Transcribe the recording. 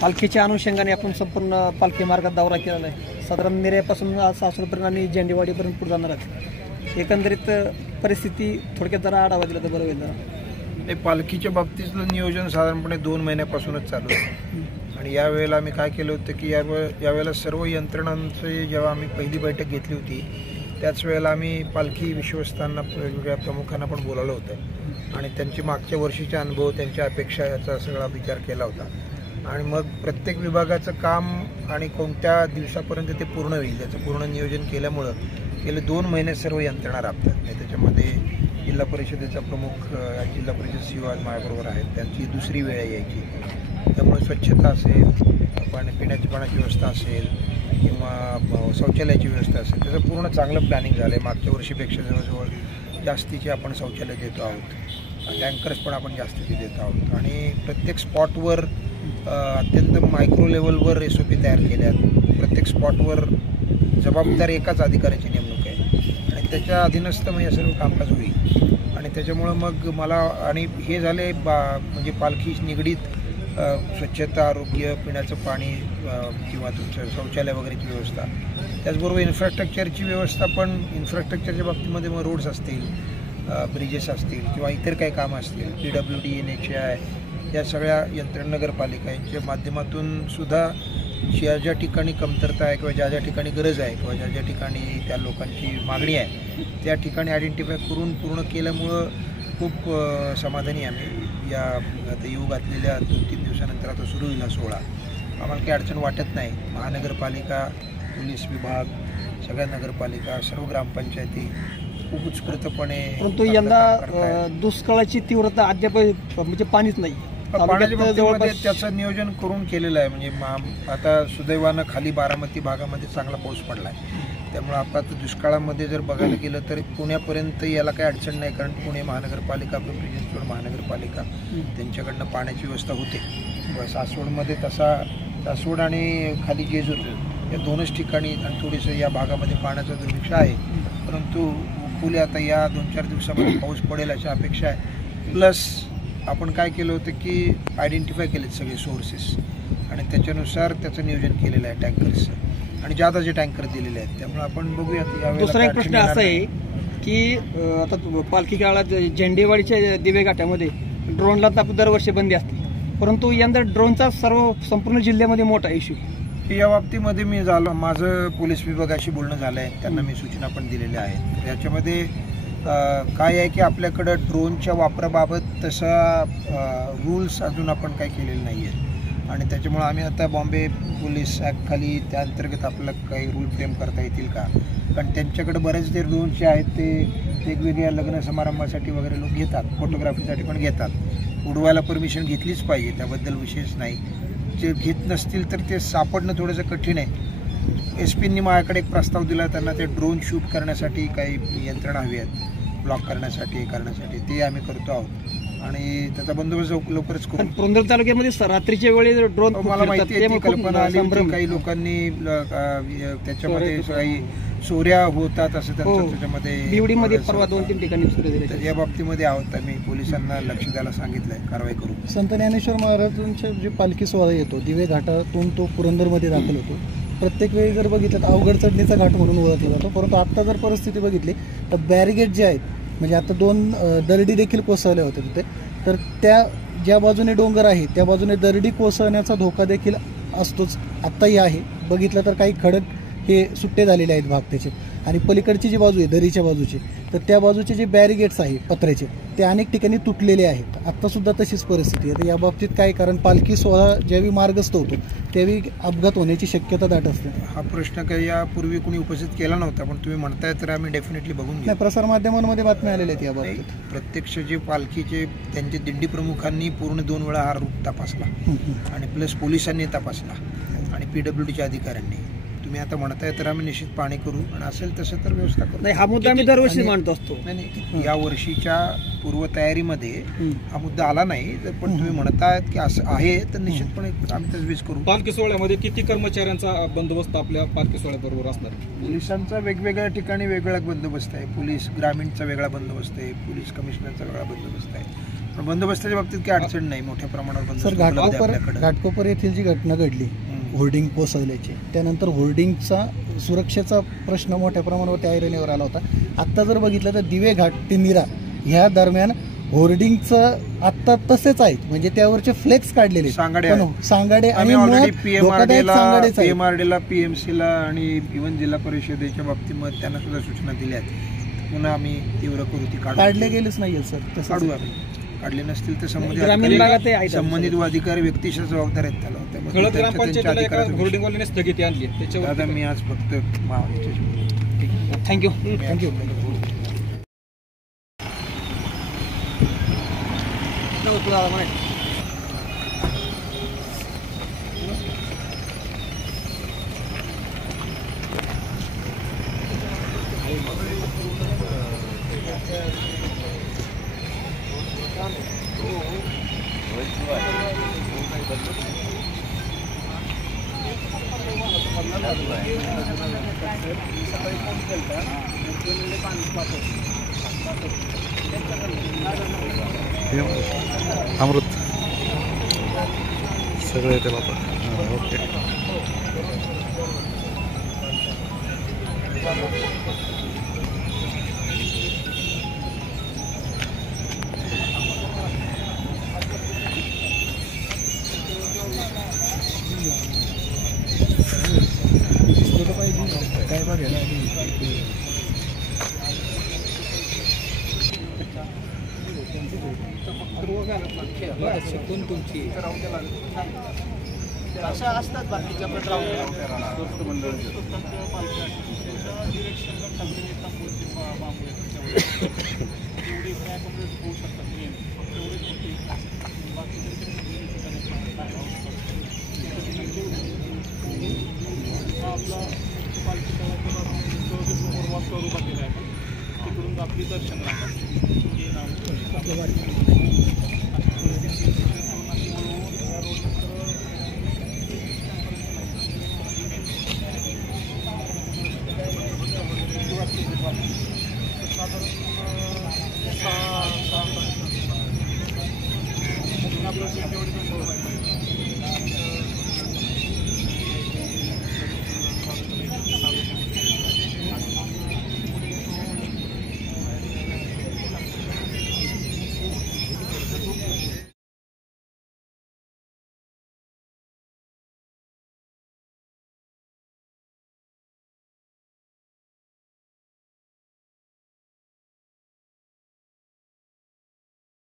पालखीच्या अनुषंगाने आपण संपूर्ण पालखी मार्गात दौरा केलेला आहे। साधारण नेऱ्यापासून सासवडपर्यंत आणि झेंडेवाडीपर्यंत पुढे जाणार आहोत। एकंदरीत परिस्थिती थोडक्यात जरा आढावा दिला तर बरं होईल। पालखीच्या बाबतीतलं नियोजन साधारणपणे 2 महिन्यापासूनच चालू आहे आणि यावेळेला आम्ही काय केलं होतं की यावेळेला सर्व यंत्रणांचे जेव्हा आम्ही पहिली बैठक घेतली होती त्याच वेळेला आम्ही पालखी विश्वस्तांना वेगवेगळ्या प्रमुखांना पण बोलावलं होतं आणि त्यांचे मागच्या वर्षीचे अनुभव त्यांच्या अपेक्षा याचा सगळा विचार केला होता आणि मग प्रत्येक विभागाचं काम आणि कोणत्या दिवसापर्यंत ते पूर्ण होईल याचं पूर्ण नियोजन केल्यामुळं गेले 2 महिने सर्व यंत्रणा राबतात। त्याच्यामध्ये जिल्हा परिषदेचा प्रमुख जिल्हा परिषद सीओ आज माझ्याबरोबर आहेत, त्यांची दुसरी वेळ यायची, त्यामुळे स्वच्छता असेल, पिण्याच्या पाण्याची व्यवस्था असेल किंवा शौचालयाची व्यवस्था असेल त्याचं पूर्ण चांगलं प्लॅनिंग झालं आहे। मागच्या वर्षीपेक्षा जवळजवळ जास्तीचे आपण शौचालय देतो आहोत, टँकर्स पण आपण जास्तीचे देत आहोत आणि प्रत्येक स्पॉटवर अत्यंत मायक्रो लेवलवर SOP तयार केल्यात। प्रत्येक स्पॉटवर जबाबदार एकाच अधिकाऱ्याची नेमणूक आहे आणि त्याच्या अधीनस्थ म्हणजे सर्व कामकाज होईल आणि त्याच्यामुळं मग मला आणि हे झाले म्हणजे पालखी निगडीत स्वच्छता, आरोग्य, पिण्याचं पाणी किंवा तुमचं शौचालय वगैरेची व्यवस्था, त्याचबरोबर इन्फ्रास्ट्रक्चरची व्यवस्था पण इन्फ्रास्ट्रक्चरच्या बाबतीमध्ये मग रोड्स असतील, ब्रिजेस असतील किंवा इतर काही कामं असतील, PWD, NHAI या सगळ्या यंत्रणा नगरपालिका यांच्या माध्यमातून सुद्धा ज्या ठिकाणी कमतरता आहे किंवा ज्या ठिकाणी गरज आहे किंवा ज्या ठिकाणी त्या लोकांची मागणी आहे त्या ठिकाणी आयडेंटिफाय करून पूर्ण केल्यामुळं खूप समाधानी आम्ही या आता येऊ घातलेल्या 2-3 दिवसानंतर आता सुरू होईल सोहळा। आम्हाला काही अडचण वाटत नाही। महानगरपालिका, पोलीस विभाग, सगळ्या नगरपालिका, सर्व ग्रामपंचायती खूप उत्स्फूर्तपणे, परंतु यंदा दुष्काळाची तीव्रता अद्याप म्हणजे पाणीच नाही, त्याचं नियोजन करून केलेलं आहे। म्हणजे आता सुदैवानं खाली बारामती भागामध्ये चांगला पाऊस पडला आहे, त्यामुळे आता दुष्काळामध्ये जर बघायला गेलं तर पुण्यापर्यंत याला काही अडचण नाही, कारण पुणे महानगरपालिका, पिंपरी महानगरपालिका त्यांच्याकडनं पाण्याची व्यवस्था होते। सासवडमध्ये सासवड आणि खाली जेजूर या 2च ठिकाणी आणि थोडीसं या भागामध्ये पाण्याचा दुर्भिक्ष आहे, परंतु फुले आता या 2-4 दिवसामध्ये पाऊस पडेल अशी अपेक्षा आहे। प्लस आपण काय केलं होतं की आयडेंटिफाय केलेत सगळे सोर्सेस आणि त्याच्यानुसार त्याचं नियोजन केलेलं आहे टँकर्सचं आणि जादाचे टँकर दिलेले आहेत, त्यामुळे आपण बघूयात। दुसरा एक प्रश्न असा आहे की आता पालखी काळात झेंडेवाडीच्या दिवे घाटामध्ये ड्रोनला तर दरवर्षी बंदी असते, परंतु यंदा ड्रोनचा संपूर्ण जिल्ह्यामध्ये मोठा इश्यू या बाबतीमध्ये माझं पोलीस विभागाशी बोलणं झालं आहे, त्यांना मी सूचना पण दिलेल्या आहेत। याच्यामध्ये काय आहे की आपल्याकडं ड्रोनच्या वापराबाबत तसा रूल्स अजून आपण काही केलेले नाही आहेत आणि त्याच्यामुळे आम्ही आता बॉम्बे पोलीस ॲक्टखाली त्या अंतर्गत आपल्याला काही रूल फ्रेम करता येतील का, कारण त्यांच्याकडे बरेच जे ड्रोनचे आहेत ते वेगवेगळ्या लग्न समारंभासाठी वगैरे लोक घेतात, फोटोग्राफीसाठी पण घेतात। उडवायला परमिशन घेतलीच पाहिजे, त्याबद्दल विशेष नाही। जे घेत नसतील तर ते सापडणं थोडंसं कठीण आहे। SPंनी माझ्याकडे एक प्रस्ताव दिला, त्यांना ते ड्रोन शूट करण्यासाठी काही यंत्रणा हवी आहेत, ब्लॉक करण्यासाठी ते आम्ही करतो आहोत आणि त्याचा बंदोबस्त लवकरच करू। पुरंदर तालुक्यामध्ये रात्रीच्या वेळी ड्रोन मला माहिती आहे, कल्पना आली, काही लोकांनी त्याच्यामध्ये काही चोऱ्या होतात असं त्याच्यामध्ये बिवडीमध्ये परवा 2-3 ठिकाणी चोरी या बाबतीमध्ये आहोत आम्ही पोलिसांना लक्ष द्यायला सांगितलंय, कारवाई करू। संत ज्ञानेश्वर महाराजांच्या जे पालखी सोहळा येतो दिवे घाटातून तो पुरंदरमध्ये दाखल होतो, प्रत्येक वेळी जर बघितलं तर अवघड चढणीचा घाट म्हणून ओळखला जातो, परंतु आत्ता जर परिस्थिती बघितली तर बॅरिगेड जे आहेत म्हणजे आता 2 दरडी देखील कोसळल्या होत्या तिथे, तर त्या ज्या बाजूने डोंगर आहे त्या बाजूने दरडी कोसळण्याचा धोका देखील असतोच, आत्ताही आहे। बघितलं तर काही खडक हे सुट्टे झालेले आहेत भाग त्याचे आणि पलीकडची जी बाजू आहे दरीच्या बाजूची तर त्या बाजूचे जे बॅरिगेड्स आहे पत्र्याचे ते अनेक ठिकाणी तुटलेले आहेत, आत्तासुद्धा तशीच परिस्थिती आहे। तर या बाबतीत काय, कारण पालखी सोहळा ज्यावेळी मार्गस्थ होतो त्यावेळी अपघात होण्याची शक्यता दाट असते। हा प्रश्न काही यापूर्वी कोणी उपस्थित केला नव्हता, पण तुम्ही म्हणताय तर आम्ही डेफिनेटली बघून घेऊ। प्रसारमाध्यमांमध्ये बातम्या आलेल्या आहेत या बाबतीत। प्रत्यक्ष जे पालखीचे त्यांचे दिंडी प्रमुखांनी पूर्ण 2 वेळा हा रूट तपासला आणि प्लस पोलिसांनी तपासला आणि PWDच्या अधिकाऱ्यांनी। तुम्ही आता म्हणताय तर आम्ही निश्चित पाणी करू आणि असेल तसं तर व्यवस्था करू। नाही, हा मुद्दा आम्ही दरवर्षी मांडतो असतो। नाही, या वर्षीच्या पूर्वतयारीमध्ये हा मुद्दा आला नाही, पण तुम्ही म्हणतायत की असं आहे तर निश्चितपणे आम्ही तजवीज करू। पालखी सोहळ्यामध्ये किती कर्मचाऱ्यांचा बंदोबस्त आपल्या पालखी सोहळ्याबरोबर असणार? पोलिसांचा वेगवेगळ्या ठिकाणी वेगळा बंदोबस्त आहे, पोलीस ग्रामीणचा वेगळा बंदोबस्त आहे, पोलीस कमिशनरचा वेगळा बंदोबस्त आहे, पण बंदोबस्ताच्या बाबतीत काही अडचण नाही, मोठ्या प्रमाणावर सर, बंदोबस्त उपलब्ध आहे आपल्याकडे. घाटकोपर येथील जी घटना घडली होर्डिंग कोसळल्याची, त्यानंतर होर्डिंगचा सुरक्षेचा प्रश्न मोठ्या प्रमाणावरती ऐरणीवर आला होता. आत्ता जर बघितलं तर दिवे घाट ते नीरा ह्या दरम्यान होर्डिंगचं आत्ता तसेच आहेत, म्हणजे त्यावरचे फ्लेक्स काढलेले आहेत. सांगाडे आम्ही आणि ऑलरेडी मुळात सांगाडेच आहेत. पीएमआरडीला पीएमसीला आणि इव्हन जिल्हा परिषदेच्या बाबतीमध्ये त्यांना सुद्धा सूचना दिल्या आहेत. पुन्हा आम्ही तीव्र कृती काढले गेलेच नाहीये सर, तसं काढू आम्ही. काढले नसतील तर ग्रामीण भागात ते आहेत. संबंधित अधिकारी व्यक्तिशा जबाबदार आहेत त्याला. त्यामुळे खळद त्यांच्या ग्रामपंचायतीला एका अधिकाराचा होर्डिंगवाल्याने स्थगिती आणली आहे. त्याच्यावर आता मी आज फक्त महावितरणच्या थँक्यू. थँक्यू. अमृत सगळे येते बाबा. ओके. काय बघायला शिकून तुमची अशा असतात बाकीच्या तिकडून आपली दर्शन साधारण आपलं